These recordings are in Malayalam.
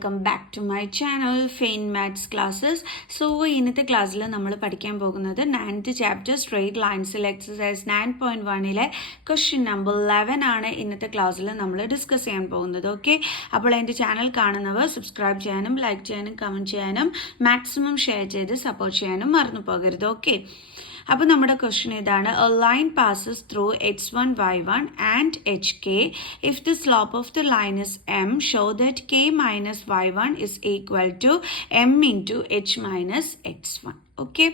Welcome back to my channel fine maths classes. So ഇന്നത്തെ ക്ലാസ്സിൽ നമ്മൾ പഠിക്കാൻ പോകുന്നത് 9th ചാപ്റ്റർ സ്ട്രെയിറ്റ് ലൈൻസിൽ എക്സസൈസ് 9.1 ക്വസ്റ്റ്യൻ നമ്പർ 11 ആണ് ഇന്നത്തെ ക്ലാസ്സിൽ നമ്മൾ ഡിസ്കസ് ചെയ്യാൻ പോകുന്നത്. ഓക്കെ, അപ്പോൾ എൻ്റെ ചാനൽ കാണുന്നവർ സബ്സ്ക്രൈബ് ചെയ്യാനും ലൈക്ക് ചെയ്യാനും കമൻറ്റ് ചെയ്യാനും മാക്സിമം ഷെയർ ചെയ്ത് സപ്പോർട്ട് ചെയ്യാനും മറന്നു പോകരുത്. ഓക്കെ, അപ്പോൾ നമ്മുടെ ക്വസ്റ്റ്യൻ ഇതാണ്: a line passes through x1 y1 and hk. If the slope of the line is m, show that k minus y1 is equal to m into h minus x1. Okay,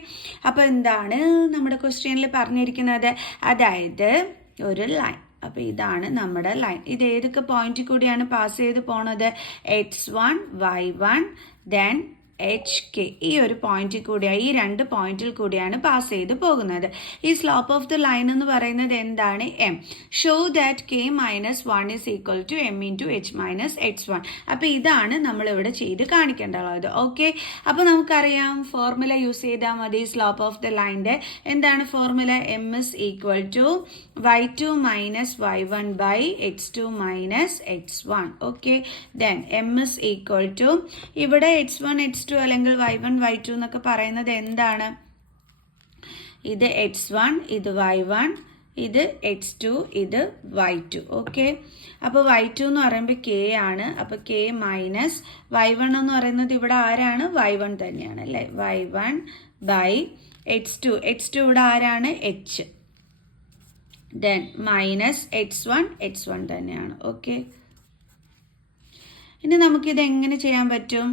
അപ്പോൾ എന്താണ് നമ്മുടെ ക്വസ്റ്റ്യനിൽ പറഞ്ഞിരിക്കുന്നത്? അതായത് ഒരു ലൈൻ, അപ്പോൾ ഇതാണ് നമ്മുടെ ലൈൻ. ഇത് ഏതൊക്കെ പോയിന്റിൽ കൂടിയാണ് പാസ് ചെയ്ത് പോണത്? x1 y1 then HK. ഈ ഒരു പോയിന്റിൽ കൂടിയാണ്, ഈ രണ്ട് പോയിന്റിൽ കൂടിയാണ് പാസ് ചെയ്ത് പോകുന്നത്. ഈ സ്ലോപ്പ് ഓഫ് ദി ലൈൻ എന്ന് പറയുന്നത് എന്താണ്? M. Show that K minus 1 is equal to M into H minus x1. അപ്പോൾ ഇതാണ് നമ്മളിവിടെ ചെയ്ത് കാണിക്കേണ്ടത്. ഓക്കെ, അപ്പോൾ നമുക്കറിയാം ഫോർമുല യൂസ് ചെയ്താൽ മതി. സ്ലോപ്പ് ഓഫ് ദി ലൈൻ്റെ എന്താണ് formula? M is equal to y2 minus y1 by x2 minus x1. Okay, then M is equal to, ഇവിടെ x1 x2 അല്ലെങ്കിൽ y1 y2 എന്നൊക്കെ പറയുന്നത് എന്താണ്? ഇത് x1, ഇത് y1, ഇത് x2, ഇത് y2. ഓക്കെ, അപ്പോൾ y2 എന്ന് പറയുമ്പോൾ k ആണ്. അപ്പോൾ k മൈനസ് y1 എന്ന് പറയുന്നത് ഇവിടെ ആരാണ്? y1 തന്നെയാണ് അല്ലേ? y1 ബൈ x2 ഇവിടെ ആരാണ്? h. ദെൻ മൈനസ് x1 തന്നെയാണ്. ഓക്കെ, ഇനി നമുക്കിത് എങ്ങനെ ചെയ്യാൻ പറ്റും?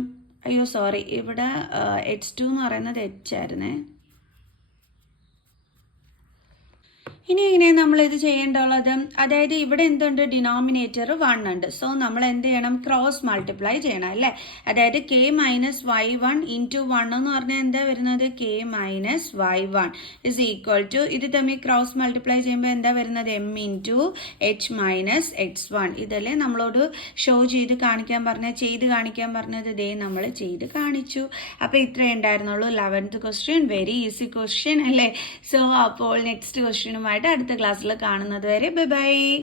അയ്യോ സോറി, ഇവിടെ x2 എന്ന് പറയുന്നത് h ആയിരുന്നേ. ഇനി എങ്ങനെയാണ് നമ്മൾ ഇത് ചെയ്യേണ്ടുള്ളത്? അതായത് ഇവിടെ എന്തുണ്ട്? ഡിനോമിനേറ്റർ 1 ഉണ്ട്. സോ നമ്മൾ എന്ത് ചെയ്യണം? ക്രോസ് മൾട്ടിപ്ലൈ ചെയ്യണം അല്ലേ? അതായത് k മൈനസ് y1 ഇൻറ്റു 1 എന്ന് പറഞ്ഞാൽ എന്താ വരുന്നത്? k minus y1 is equal to, ഇത് തമ്മിൽ ക്രോസ് മൾട്ടിപ്ലൈ ചെയ്യുമ്പോൾ എന്താ വരുന്നത്? m into h minus x1. ഇതല്ലേ നമ്മളോട് ഷോ ചെയ്ത് കാണിക്കാൻ പറഞ്ഞത്? ഇതേ നമ്മൾ ചെയ്ത് കാണിച്ചു. അപ്പോൾ ഇത്രേ ഉണ്ടായിരുന്നുള്ളൂ 11th question. Very easy question അല്ലേ? സോ അപ്പോൾ നെക്സ്റ്റ് ക്വസ്റ്റ്യനുമായി അടുത്ത ക്ലാസ്സിൽ കാണുന്നത് വരെ ബൈ ബൈ.